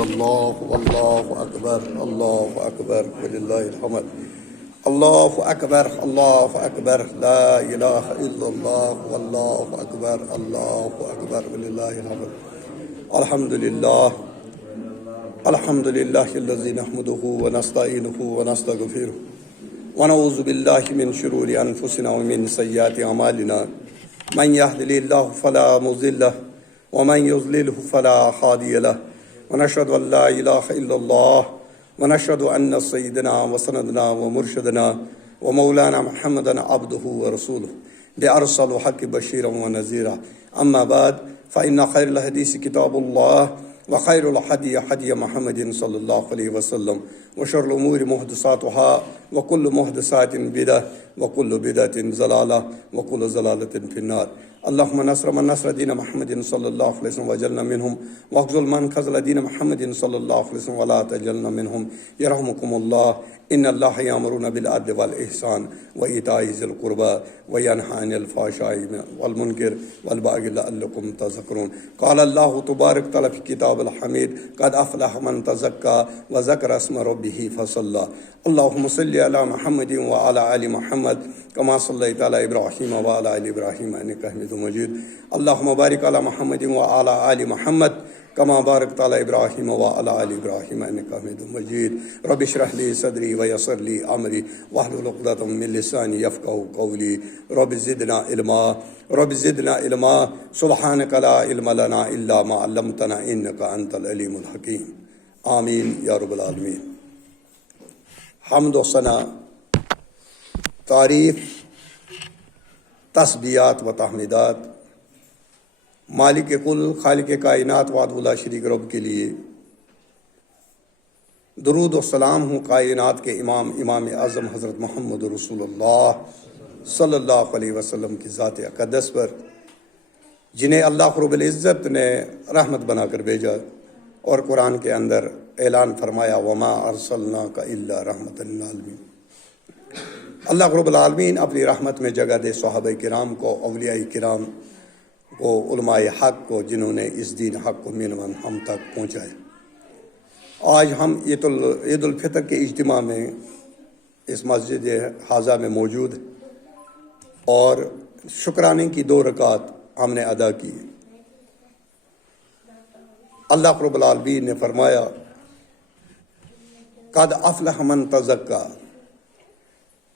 إلا الله والله أكبر الله أكبر ولله الحمد الله أكبر الله أكبر لا إله إلا الله والله أكبر الله أكبر ولله الحمد الحمد لله الذي نحمده ونستعينه ونستغفره ونعوذ بالله من شرور أنفسنا ومن سيئات أعمالنا من يهده الله فلا مضل له ومن يضلله فلا هادي له ونشهد أن لا إله إلا الله ونشهد أن سيدنا وسندنا ومرشدنا ومولانا محمدا عبده ورسوله بأرسل حق بشيرا ونذيرا أما بعد فإن خير الحديث كتاب الله وخير الهدي هدي محمد صلى الله عليه وسلم وشر الأمور محدثاتها وكل محدثات بدعة وكل بدعة ضلالة وكل ضلالة في النار. اللهم نصر من نصر دين محمد صلى الله عليه وسلم وجلنا منهم واخذل من خذل دين محمد صلى الله عليه وسلم ولا تجلنا منهم. يرحمكم الله. إن الله يأمرون بالعدل والإحسان وإيتاء ذي القربى وينهى عن الفحشاء والمنكر والبغي لعلكم تذكرون. قال الله تبارك وتعالى في كتاب الحميد قد أفلح من تزكى وذكر اسم ربه فصلى. اللهم صل على محمد وعلى آل محمد كما صليت على إبراهيم وعلى آل إبراهيم إنك حميد مجيد. اللهم بارك على محمد وعلى آل محمد كما باركت على إبراهيم وعلى آل إبراهيم إنك حميد مجيد. رب اشرح لي صدري ويسر لي أمري واحلل عقدة من لساني يفقهوا قولي. رب زدنا علما سبحانك لا علم لنا إلا ما علمتنا إنك أنت العليم الحكيم. آمین یا رب العالمین. حمد و ثنا، تعریف، تسبیحات و تحمیدات مالک کل خالق کائنات وحدہ لا شریک رب کے لیے. درود و سلام ہوں کائنات کے امام اعظم حضرت محمد رسول اللہ صلی اللہ علیہ وسلم کی ذات اقدس پر، جنہیں اللہ رب العزت نے رحمت بنا کر بھیجا اور قرآن کے اندر اعلان فرمایا وما ارسلناک الا رحمۃ للعالمین. اللہ رب العالمین اپنی رحمت میں جگہ دے صحابہ کرام کو، اولیاء کرام کو، علماء حق کو، جنہوں نے اس دین حق کو من ہم تک پہنچایا. آج ہم عید الفطر کے اجتماع میں اس مسجد حاضہ میں موجود اور شکرانے کی 2 رکعت ہم نے ادا کی. اللہ رب العالمین نے فرمایا قد افلح من تزکا،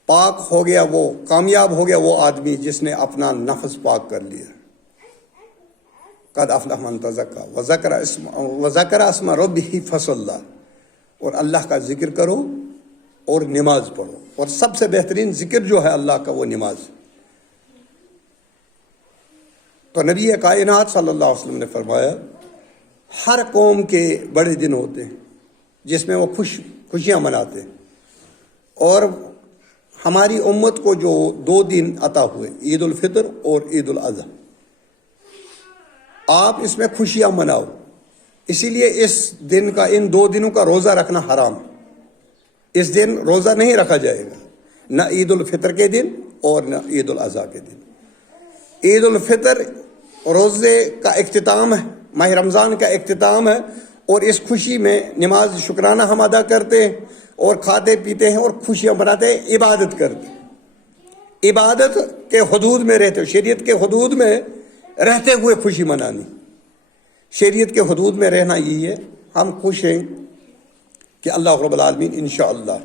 پاک ہو گیا وہ، کامیاب ہو گیا وہ آدمی جس نے اپنا نفس پاک کر لیا. قد افلح من تزکا وذکر اسم ربہ فصلی، اور اللہ کا ذکر کرو اور نماز پڑھو. اور سب سے بہترین ذکر جو ہے اللہ کا وہ نماز. تو نبی کائنات صلی اللہ علیہ وسلم نے فرمایا ہر قوم کے بڑے دن ہوتے ہیں جس میں وہ خوشیاں مناتے ہیں، اور ہماری امت کو جو 2 دن عطا ہوئے، عید الفطر اور عید الاضحیٰ، آپ اس میں خوشیاں مناؤ. اسی لیے اس دن کا، ان 2 دنوں کا روزہ رکھنا حرام ہے. اس دن روزہ نہیں رکھا جائے گا، نہ عید الفطر کے دن اور نہ عید الاضحیٰ کے دن. عید الفطر روزے کا اختتام ہے، ماہ رمضان کا اختتام ہے، اور اس خوشی میں نماز شکرانہ ہم ادا کرتے ہیں اور کھاتے پیتے ہیں اور خوشیاں مناتے ہیں، عبادت کرتے ہیں. عبادت کے حدود میں رہتے ہو، شریعت کے حدود میں رہتے ہوئے خوشی منانی. شریعت کے حدود میں رہنا یہی ہے. ہم خوش ہیں کہ اللہ رب العالمین انشاءاللہ،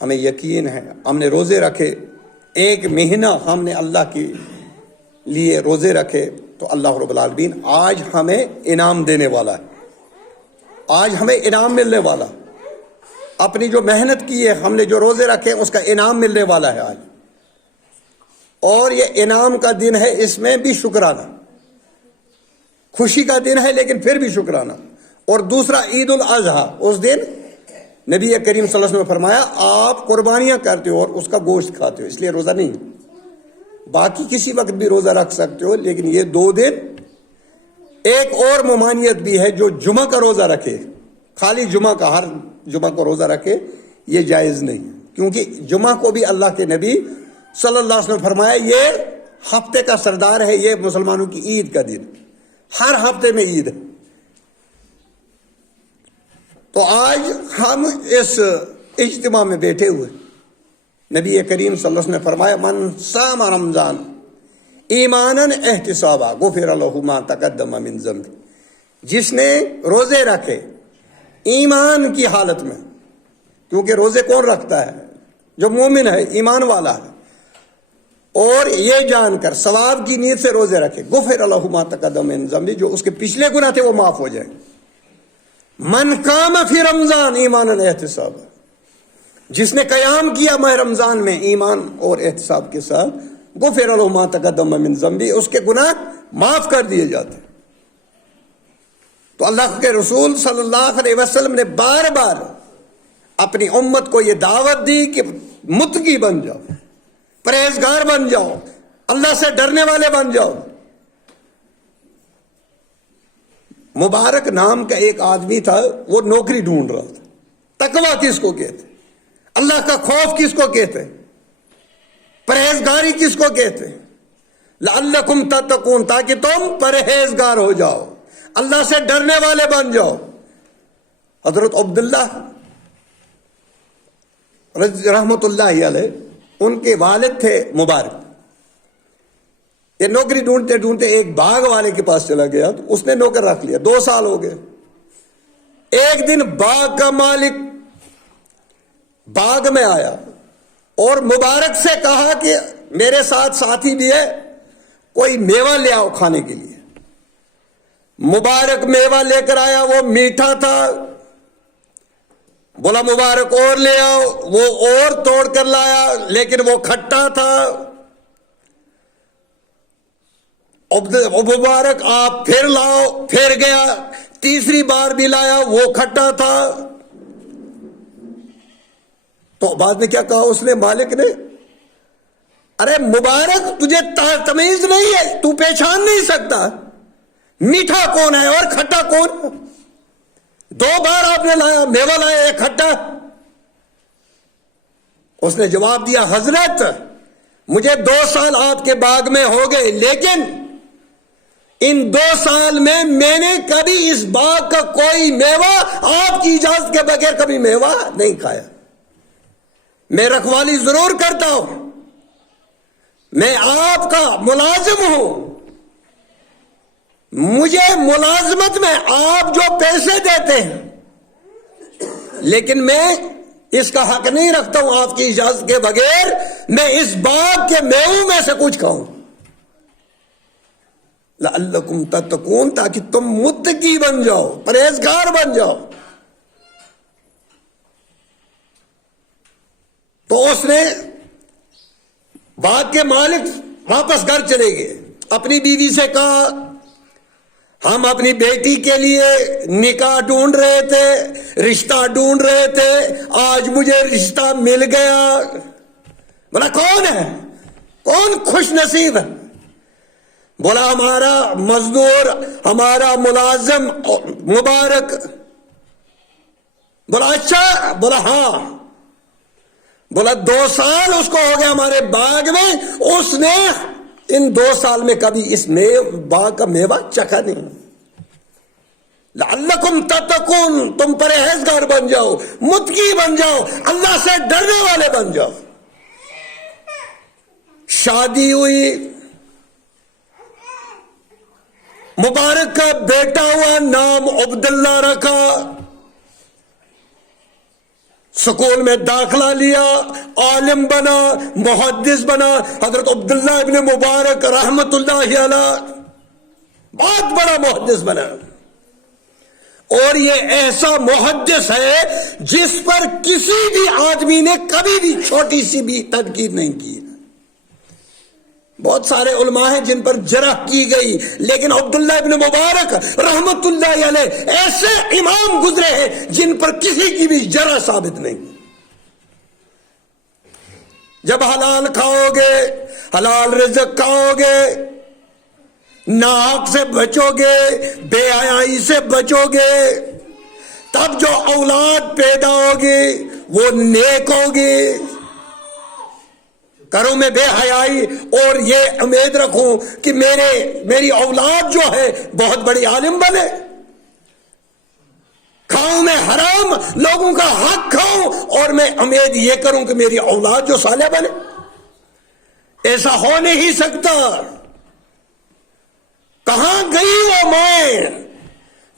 ہمیں یقین ہے، ہم نے روزے رکھے، 1 مہینہ ہم نے اللہ کے لیے روزے رکھے، تو اللہ رب العالمین آج ہمیں انعام دینے والا ہے. آج ہمیں انعام ملنے والا، اپنی جو محنت کی ہے، ہم نے جو روزے رکھے اس کا انعام ملنے والا ہے آج. اور یہ انعام کا دن ہے، اس میں بھی شکرانہ، خوشی کا دن ہے لیکن پھر بھی شکرانہ. اور دوسرا عید الاضحیٰ، اس دن نبی کریم صلی اللہ علیہ وسلم نے فرمایا آپ قربانیاں کرتے ہو اور اس کا گوشت کھاتے ہو، اس لیے روزہ نہیں. باقی کسی وقت بھی روزہ رکھ سکتے ہو، لیکن یہ 2 دن. ایک اور ممانعت بھی ہے، جو جمعہ کا روزہ رکھے، خالی جمعہ کا، ہر جمعہ کو روزہ رکھے، یہ جائز نہیں، کیونکہ جمعہ کو بھی اللہ کے نبی صلی اللہ علیہ وسلم نے فرمایا یہ ہفتے کا سردار ہے، یہ مسلمانوں کی عید کا دن، ہر ہفتے میں عید ہے. تو آج ہم اس اجتماع میں بیٹھے ہوئے، نبی کریم صلی اللہ علیہ وسلم نے فرمایا من صام رمضان ایماناً احتسابا غفر لہ ما تقدم من ذنب، جس نے روزے رکھے ایمان کی حالت میں، کیونکہ روزے کون رکھتا ہے؟ جو مومن ہے، ایمان والا ہے، اور یہ جان کر ثواب کی نیت سے روزے رکھے، غفر لہ ما تقدم من ذنب، جو اس کے پچھلے گناہ تھے وہ معاف ہو جائیں۔ من قام فی رمضان ایمانا احتسابا، جس نے قیام کیا ماہ رمضان میں ایمان اور احتساب کے ساتھ، غفر لہ ما تقدم من ذنب، اس کے گناہ معاف کر دیے جاتے ہیں۔ تو اللہ کے رسول صلی اللہ علیہ وسلم نے بار بار اپنی امت کو یہ دعوت دی کہ متقی بن جاؤ، پرہیزگار بن جاؤ، اللہ سے ڈرنے والے بن جاؤ۔ مبارک نام کا ایک آدمی تھا، وہ نوکری ڈھونڈ رہا تھا۔ تقویٰ کس کو کہتے؟ اللہ کا خوف کس کو کہتے؟ پرہیزگاری کس کو کہتے؟ لعلکم تتقون، تاکہ تم پرہیزگار ہو جاؤ، اللہ سے ڈرنے والے بن جاؤ۔ حضرت عبداللہ رحمۃ اللہ علیہ، ان کے والد تھے مبارک، یہ نوکری ڈھونڈتے ڈھونڈتے ایک باغ والے کے پاس چلا گیا، تو اس نے نوکر رکھ لیا، 2 سال ہو گئے۔ ایک دن باغ کا مالک باغ میں آیا اور مبارک سے کہا کہ میرے ساتھ ساتھی بھی ہے، کوئی میوہ لے آؤ کھانے کے لیے۔ مبارک میوہ لے کر آیا، وہ میٹھا تھا، بولا مبارک اور لے آؤ، وہ اور توڑ کر لایا لیکن وہ کھٹا تھا۔ مبارک آپ پھر لاؤ، پھر گیا، تیسری بار بھی لایا، وہ کھٹا تھا۔ تو بعد میں کیا کہا اس نے، مالک نے، ارے مبارک تجھے تمیز نہیں ہے، تو پہچان نہیں سکتا میٹھا کون ہے اور کھٹا کون؟ 2 بار آپ نے لایا، میوہ لایا، ایک کھٹا۔ اس نے جواب دیا، حضرت مجھے 2 سال آپ کے باغ میں ہو گئے، لیکن ان 2 سال میں نے کبھی اس باغ کا کوئی میوہ آپ کی اجازت کے بغیر کبھی میوہ نہیں کھایا۔ میں رکھوالی ضرور کرتا ہوں، میں آپ کا ملازم ہوں، مجھے ملازمت میں آپ جو پیسے دیتے ہیں، لیکن میں اس کا حق نہیں رکھتا ہوں آپ کی اجازت کے بغیر میں اس باغ کے میووں میں سے کچھ کھاؤں۔ لعلکم تتقون، تاکہ تم متقی بن جاؤ، پرہیزگار بن جاؤ۔ تو اس نے، باغ کے مالک واپس گھر چلے گئے، اپنی بیوی سے کہا ہم اپنی بیٹی کے لیے نکاح ڈھونڈ رہے تھے، رشتہ ڈھونڈ رہے تھے، آج مجھے رشتہ مل گیا۔ بولا کون ہے، کون خوش نصیب ہے؟ بولا ہمارا مزدور، ہمارا ملازم مبارک۔ بولا اچھا؟ بولا ہاں۔ بولا 2 سال اس کو ہو گیا ہمارے باغ میں، اس نے ان 2 سال میں کبھی اس باغ کا میوہ چکھا نہیں۔ لعلکم تتقون، تم پرہیزگار بن جاؤ، متقی بن جاؤ، اللہ سے ڈرنے والے بن جاؤ۔ شادی ہوئی، مبارک کا بیٹا ہوا، نام عبداللہ رکھا، سکول میں داخلہ لیا، عالم بنا، محدث بنا، حضرت عبداللہ ابن مبارک رحمت اللہ علیہ بہت بڑا محدث بنا۔ اور یہ ایسا محدث ہے جس پر کسی بھی آدمی نے کبھی بھی چھوٹی سی بھی تنقید نہیں کی۔ بہت سارے علماء ہیں جن پر جرح کی گئی، لیکن عبداللہ ابن مبارک رحمت اللہ علیہ ایسے امام گزرے ہیں جن پر کسی کی بھی جرح ثابت نہیں۔ جب حلال کھاؤ گے، حلال رزق کھاؤ گے، ناحق سے بچو گے، بے حیائی سے بچو گے، تب جو اولاد پیدا ہوگی وہ نیک ہوگی۔ کروں میں بے حیائی اور یہ امید رکھوں کہ میری اولاد جو ہے بہت بڑی عالم بنے، کھا گاؤں میں حرام لوگوں کا حق کھاؤں اور میں امید یہ کروں کہ میری اولاد جو صالح بنے؟ ایسا ہو نہیں سکتا۔ کہاں گئی وہ مائیں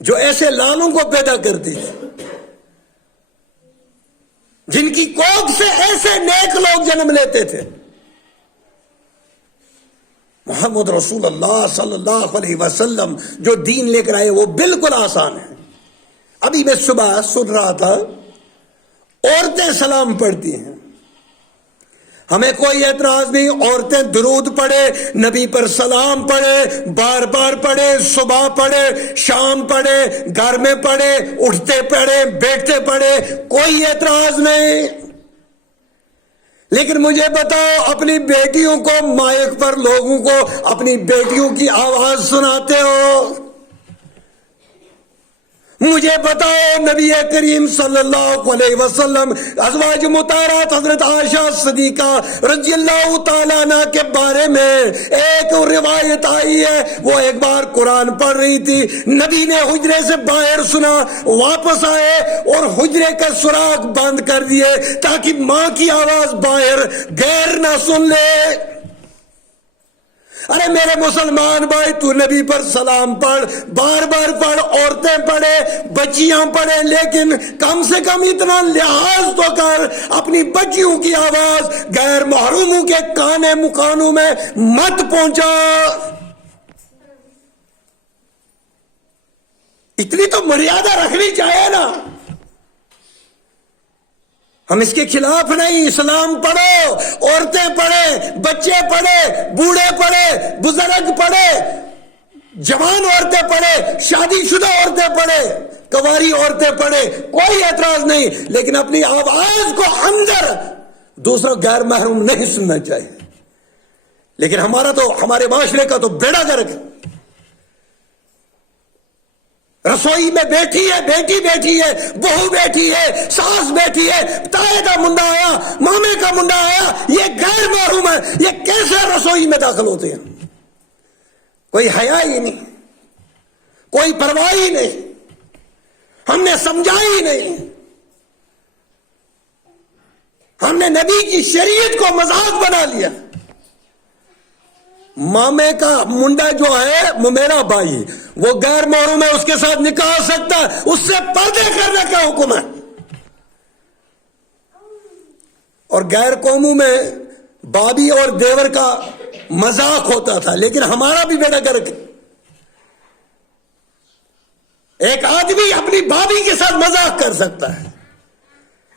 جو ایسے لالوں کو پیدا کرتی تھی، جن کی کوکھ سے ایسے نیک لوگ جنم لیتے تھے؟ محمد رسول اللہ صلی اللہ علیہ وسلم جو دین لے کر آئے وہ بالکل آسان ہے۔ ابھی میں صبح سن رہا تھا، عورتیں سلام پڑھتی ہیں، ہمیں کوئی اعتراض نہیں، عورتیں درود پڑھے، نبی پر سلام پڑھے، بار بار پڑھے، صبح پڑھے، شام پڑھے، گھر میں پڑھے، اٹھتے پڑھے، بیٹھتے پڑھے، کوئی اعتراض نہیں۔ لیکن مجھے بتاؤ، اپنی بیٹیوں کو مائک پر لوگوں کو اپنی بیٹیوں کی آواز سناتے ہو؟ مجھے بتاؤ، نبی کریم صلی اللہ علیہ وسلم ازواج مطہرات حضرت عائشہ صدیقہ رضی اللہ تعالیٰ عنہ کے بارے میں ایک روایت آئی ہے، وہ ایک بار قرآن پڑھ رہی تھی، نبی نے حجرے سے باہر سنا، واپس آئے اور حجرے کا سراغ بند کر دیے تاکہ ماں کی آواز باہر غیر نہ سن لے۔ ارے میرے مسلمان بھائی، تو نبی پر سلام پڑھ، بار بار پڑھ، عورتیں پڑھے، بچیاں پڑھے، لیکن کم سے کم اتنا لحاظ تو کر، اپنی بچیوں کی آواز غیر محروموں کے کانے مکانوں میں مت پہنچا۔ اتنی تو مریادہ رکھنی چاہیے نا۔ ہم اس کے خلاف نہیں، اسلام پڑھو، عورتیں پڑھے، بچے پڑھے، بوڑھے پڑھے، بزرگ پڑھے، جوان عورتیں پڑھے، شادی شدہ عورتیں پڑھے، کنواری عورتیں پڑھے، کوئی اعتراض نہیں، لیکن اپنی آواز کو اندر دوسرا غیر محروم نہیں سننا چاہیے۔ لیکن ہمارے معاشرے کا تو بیڑا گرک ہے۔ رسوئی میں بیٹھی ہے، بیٹی بیٹھی ہے، بہو بیٹھی ہے، ساس بیٹھی ہے، تائے کا منڈا آیا، مامے کا منڈا آیا، یہ غیر محروم ہے، یہ کیسے رسوئی میں داخل ہوتے ہیں؟ کوئی حیا ہی نہیں، کوئی پرواہ ہی نہیں، ہم نے سمجھا ہی نہیں، ہم نے نبی کی شریعت کو مذاق بنا لیا۔ مامے کا منڈا جو ہے وہ میرا بھائی، وہ غیر محروم ہے، اس کے ساتھ نکاح ہو سکتا ہے، اس سے پردے کرنے کا حکم ہے۔ اور غیر قوموں میں بابی اور دیور کا مذاق ہوتا تھا، لیکن ہمارا بھی بیٹا گرک، ایک آدمی اپنی بابی کے ساتھ مذاق کر سکتا ہے۔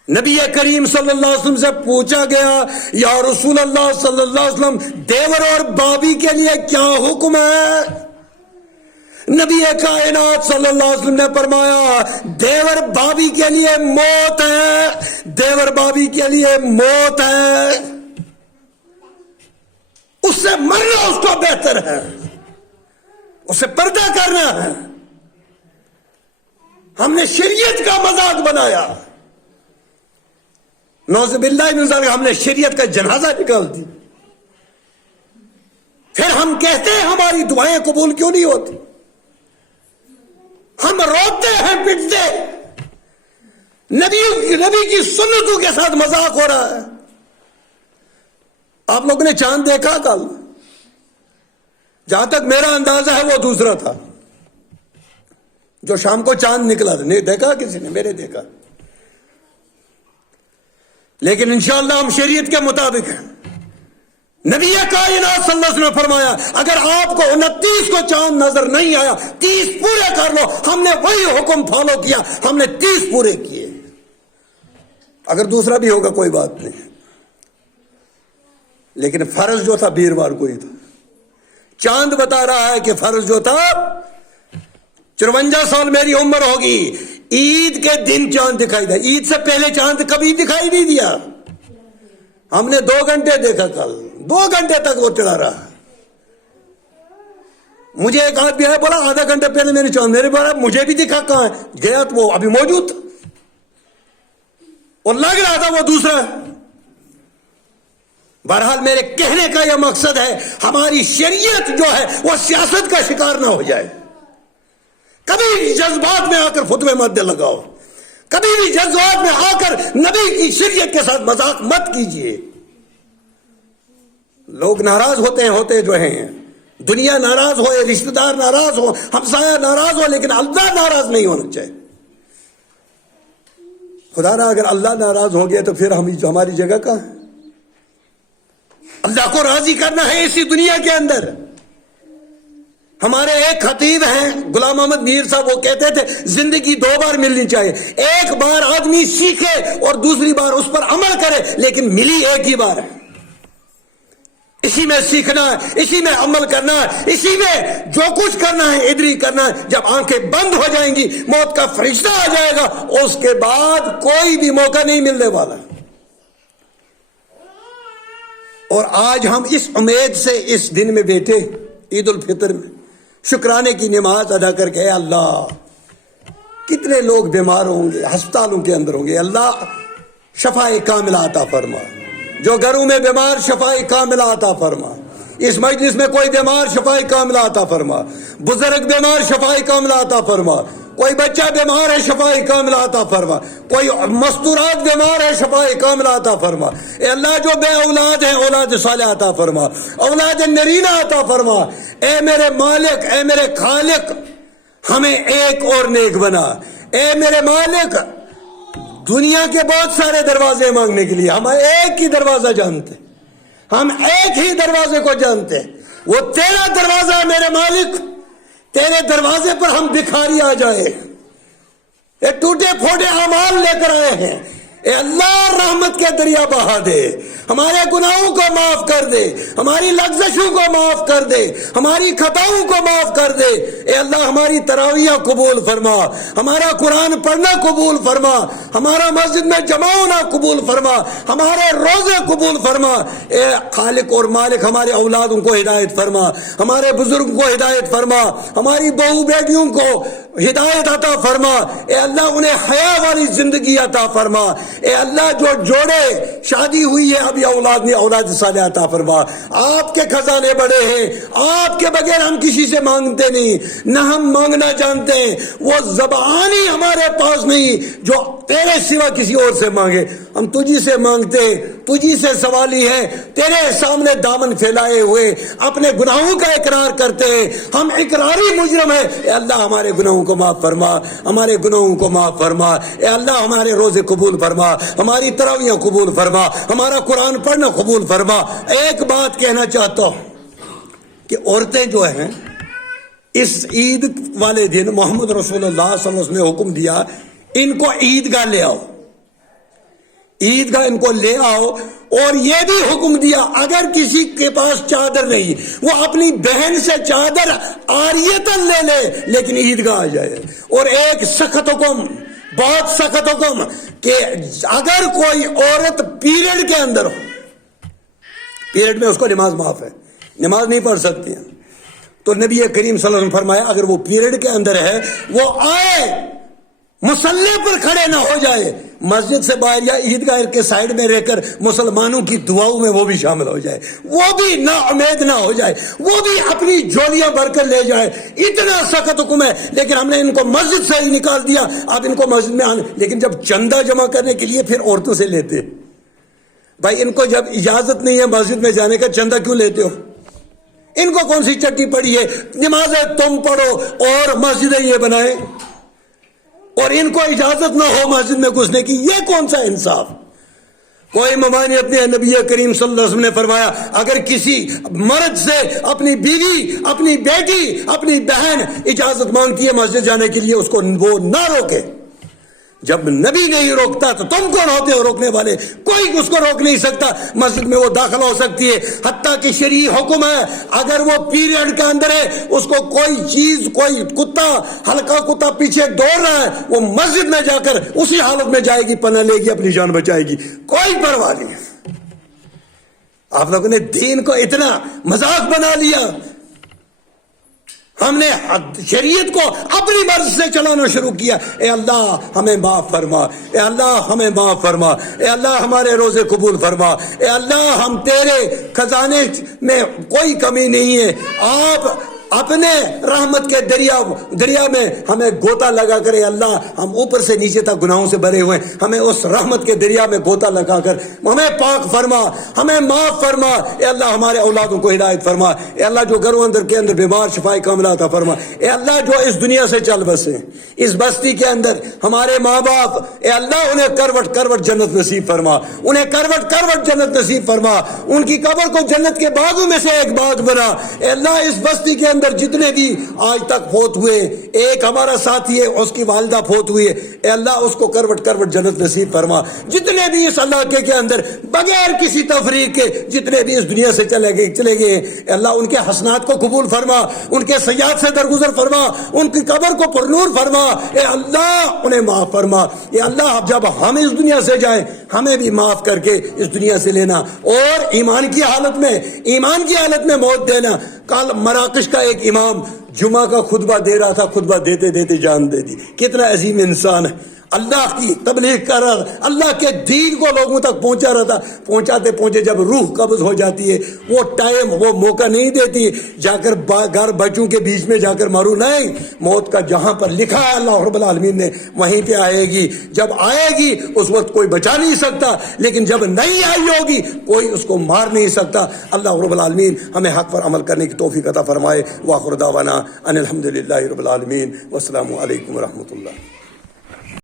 نبی کریم صلی اللہ علیہ وسلم سے پوچھا گیا، یا رسول اللہ صلی اللہ علیہ وسلم، دیور اور بابی کے لیے کیا حکم ہے؟ نبی کائنات صلی اللہ علیہ وسلم نے فرمایا، دیور بابی کے لیے موت ہے، دیور بابی کے لیے موت ہے، اس سے مرنا اس کو بہتر ہے، اس سے پردہ کرنا ہے۔ ہم نے شریعت کا مذاق بنایا، نعوذ باللہ من ذالک، ہم نے شریعت کا جنازہ نکال دی۔ پھر ہم کہتے ہیں ہماری دعائیں قبول کیوں نہیں ہوتی؟ ہم روتے ہیں، پٹتے، نبی کی سنتوں کے ساتھ مذاق ہو رہا ہے۔ آپ لوگوں نے چاند دیکھا کل؟ جہاں تک میرا اندازہ ہے وہ دوسرا تھا، جو شام کو چاند نکلا تھا۔ نہیں دیکھا کسی نے؟ میرے دیکھا۔ لیکن انشاءاللہ ہم شریعت کے مطابق ہیں۔ نبی کائنات صلی اللہ علیہ وسلم نے فرمایا، اگر آپ کو 29 کو چاند نظر نہیں آیا، 30 پورے کر لو۔ ہم نے وہی حکم فالو کیا، ہم نے 30 پورے کیے۔ اگر دوسرا بھی ہوگا کوئی بات نہیں، لیکن فرض جو تھا بیروار کو ہی تھا۔ چاند بتا رہا ہے کہ فرض جو تھا 54 سال میری عمر ہوگی، عید کے دن چاند دکھائی دیا، عید سے پہلے چاند کبھی دکھائی نہیں دیا۔ ہم نے 2 گھنٹے دیکھا کل، 2 گھنٹے تک وہ چلا رہا۔ مجھے ایک آدمی آیا، بولا آدھا گھنٹے پہلے میں نے چاند، میرے بولا مجھے بھی دکھا، کہاں ہے؟ گیا تو وہ ابھی موجود تھا، اور لگ رہا تھا وہ دوسرا ہے۔ بہرحال میرے کہنے کا یہ مقصد ہے، ہماری شریعت جو ہے وہ سیاست کا شکار نہ ہو جائے۔ کبھی جذبات میں آ کر فتوے مت لگاؤ، کبھی بھی جذبات میں آ کر نبی کی شریعت کے ساتھ مذاق مت کیجیے. لوگ ناراض ہوتے جو ہیں، دنیا ناراض ہو، رشتہ دار ناراض ہو، ہمسایہ ناراض ہو، لیکن اللہ ناراض نہیں ہونا چاہیے. خدا نہ اگر اللہ ناراض ہو گیا تو پھر ہماری جگہ کہاں ہے؟ اللہ کو راضی کرنا ہے اسی دنیا کے اندر. ہمارے ایک خطیب ہیں غلام محمد میر صاحب، وہ کہتے تھے زندگی 2 بار ملنی چاہیے. ایک بار آدمی سیکھے اور دوسری بار اس پر عمل کرے، لیکن ملی ایک ہی بار ہے. اسی میں سیکھنا ہے، اسی میں عمل کرنا ہے، اسی میں جو کچھ کرنا ہے ادھر ہی کرنا ہے. جب آنکھیں بند ہو جائیں گی، موت کا فرشتہ آ جائے گا، اس کے بعد کوئی بھی موقع نہیں ملنے والا. اور آج ہم اس امید سے اس دن میں بیٹھے، عید الفطر میں شکرانے کی نماز ادا کر کے، اے اللہ کتنے لوگ بیمار ہوں گے، ہسپتالوں کے اندر ہوں گے، اللہ شفائے کاملہ عطا فرما. جو گھروں میں بیمار شفائے کاملہ عطا فرما. اس مجلس میں کوئی بیمار شفائے کاملہ عطا فرما. بزرگ بیمار شفائے کاملہ عطا فرما. کوئی بچہ بیمار ہے شفائے کاملہ عطا فرما. کوئی مستورات بیمار ہے شفائے کاملہ عطا فرما. اے اللہ جو بے اولاد ہیں اولاد صالح عطا فرما، اولاد نرینہ عطا فرما. اے میرے مالک، اے میرے خالق، ہمیں ایک اور نیک بنا. اے میرے مالک، دنیا کے بہت سارے دروازے مانگنے کے لیے ہم ایک ہی دروازہ جانتے، ہم ایک ہی دروازے کو جانتے، وہ تیرا دروازہ ہے میرے مالک. تیرے دروازے پر ہم بھکاری آ جائے، یہ ٹوٹے پھوٹے اعمال لے کر آئے ہیں. اے اللہ رحمت کے دریا بہا دے، ہمارے گناہوں کو معاف کر دے، ہماری لغزشوں کو معاف کر دے، ہماری خطاؤں کو معاف کر دے. اے اللہ ہماری تراویح قبول فرما، ہمارا قرآن پڑھنا قبول فرما، ہمارا مسجد میں جمع ہونا قبول فرما، ہمارے روزے قبول فرما. اے خالق اور مالک ہمارے اولادوں کو ہدایت فرما، ہمارے بزرگوں کو ہدایت فرما، ہماری بہو بیٹیوں کو ہدایت عطا فرما. اے اللہ انہیں حیا والی زندگی عطا فرما. اے اللہ جو جوڑے شادی ہوئی ہے ابھی اولاد نہیں، اولاد صالح عطا فرما. آپ کے خزانے بڑے ہیں، آپ کے بغیر ہم کسی سے مانگتے نہیں، نہ ہم مانگنا جانتے ہیں. وہ زبان ہی ہمارے پاس نہیں جو تیرے سوا کسی اور سے مانگے. ہم تجھی سے مانگتے، تجھی سے سوالی ہے، تیرے سامنے دامن پھیلائے ہوئے اپنے گناہوں کا اقرار کرتے ہیں. ہم اقراری مجرم ہیں. اے اللہ ہمارے گناہوں کو معاف فرما، ہمارے گناہوں کو معاف فرما. اے اللہ ہمارے روزے قبول فرما، ہماری تراویح قبول فرما، ہمارا قرآن پڑھنا قبول فرما. ایک بات کہنا چاہتا ہوں کہ عورتیں جو ہیں اس عید والے دن محمد رسول اللہ صلی اللہ علیہ وسلم نے حکم دیا ان کو عیدگاہ لے آؤ، عیدگاہ ان کو لے آؤ. اور یہ بھی حکم دیا اگر کسی کے پاس چادر نہیں وہ اپنی بہن سے چادر عاریتاً لے لے لیکن عیدگاہ آ جائے. اور ایک سخت حکم، بہت سخت حکم کہ اگر کوئی عورت پیریڈ کے اندر ہو، پیریڈ میں اس کو نماز معاف ہے، نماز نہیں پڑھ سکتی ہیں، تو نبی کریم صلی اللہ علیہ وسلم فرمایا اگر وہ پیریڈ کے اندر ہے وہ آئے، مصلی پر کھڑے نہ ہو جائے، مسجد سے باہر یا عیدگاہ کے سائڈ میں رہ کر مسلمانوں کی دعاؤں میں وہ بھی شامل ہو جائے، وہ بھی نا امید نہ ہو جائے، وہ بھی اپنی جولیاں بھر کر لے جائے. اتنا سخت حکم ہے. لیکن ہم نے ان کو مسجد سے ہی نکال دیا، اب ان کو مسجد میں آنے. لیکن جب چندہ جمع کرنے کے لیے پھر عورتوں سے لیتے. بھائی ان کو جب اجازت نہیں ہے مسجد میں جانے کا، چندہ کیوں لیتے ہو؟ ان کو کون سی چٹی پڑی ہے؟ نمازیں تم پڑھو اور مسجدیں یہ بنائیں، اور ان کو اجازت نہ ہو مسجد میں گھسنے کی. یہ کون سا انصاف؟ کوئی ممانی اپنے نبی کریم صلی اللہ علیہ وسلم نے فرمایا اگر کسی مرد سے اپنی بیوی، اپنی بیٹی، اپنی بہن اجازت مانگتی ہے مسجد جانے کے لیے، اس کو وہ نہ روکے. جب نبی نہیں روکتا تو تم کون ہوتے ہو روکنے والے؟ کوئی اس کو روک نہیں سکتا. مسجد میں وہ داخل ہو سکتی ہے، حتیٰ کہ شرعی حکم ہے اگر وہ پیریڈ کے اندر ہے، اس کو کوئی چیز، کوئی کتا، ہلکا کتا پیچھے دوڑ رہا ہے، وہ مسجد میں جا کر اسی حالت میں جائے گی، پناہ لے گی، اپنی جان بچائے گی، کوئی پرواہ نہیں. آپ لوگوں نے دین کو اتنا مذاق بنا لیا. ہم نے شریعت کو اپنی مرضی سے چلانا شروع کیا. اے اللہ ہمیں معاف فرما، اے اللہ ہمیں معاف فرما، اے اللہ ہمارے روزے قبول فرما. اے اللہ ہم تیرے خزانے میں کوئی کمی نہیں ہے. آپ اپنے رحمت کے دریا میں ہمیں گوتا لگا کر اے اللہ ہم اوپر سے نیچے تک گناہوں سے بھرے ہوئے ہیں، ہمیں اس رحمت کے دریا میں گوتا لگا کر ہمیں پاک فرما، ہمیں معاف فرما اے اللہ، ہمارے اولادوں کو ہدایت فرما اے اللہ، جو گھروں کے اندر بیمار شفا کاملہ عطا فرما اے اللہ، جو اس دنیا سے چل بسے اس بستی کے اندر ہمارے ماں باپ اے اللہ انہیں کروٹ کروٹ جنت نصیب فرما، انہیں کروٹ کروٹ جنت نصیب فرما، ان کی قبر کو جنت کے باغوں میں سے ایک باغ بنا اے اللہ۔ اس بستی کے اندر جتنے بھی آج تک فوت ہوئے، ایک ہمارا ساتھی ہے اس کی والدہ فوت ہوئی ہے اے اللہ، اس کو کروٹ کروٹ جنت نصیب فرما، جتنے بھی اس علاقے کے اندر بغیر کسی تفریق کے جتنے بھی اس دنیا سے چلے گئے اے اللہ، ان کے حسنات کو قبول فرما، ان کے سیئات سے درگزر فرما، ان کی قبر کو پرنور فرما اے اللہ، انہیں معاف فرما اے اللہ۔ اب جب ہم اس دنیا سے جائیں ہمیں بھی معاف کر کے اس دنیا سے لینا، اور ایمان کی حالت میں موت دینا۔ کل مراکش کا ایک امام جمعہ کا خطبہ دے رہا تھا، خطبہ دیتے دیتے جان دے دی۔ کتنا عظیم انسان ہے، اللہ کی تبلیغ کر رہا تھا، اللہ کے دین کو لوگوں تک پہنچا رہا تھا، پہنچاتے پہنچے جب روح قبض ہو جاتی ہے وہ ٹائم، وہ موقع نہیں دیتی جا کر گھر بچوں کے بیچ میں جا کر مارو، نہیں، موت کا جہاں پر لکھا ہے اللہ رب العالمین نے وہیں پہ آئے گی، جب آئے گی اس وقت کوئی بچا نہیں سکتا، لیکن جب نہیں آئی ہوگی کوئی اس کو مار نہیں سکتا۔ اللہ رب العالمین ہمیں حق پر عمل کرنے کی توفیق عطا فرمائے۔ وآخر دعوانا ان الحمدللہ رب العالمین، والسلام علیکم ورحمۃ اللہ۔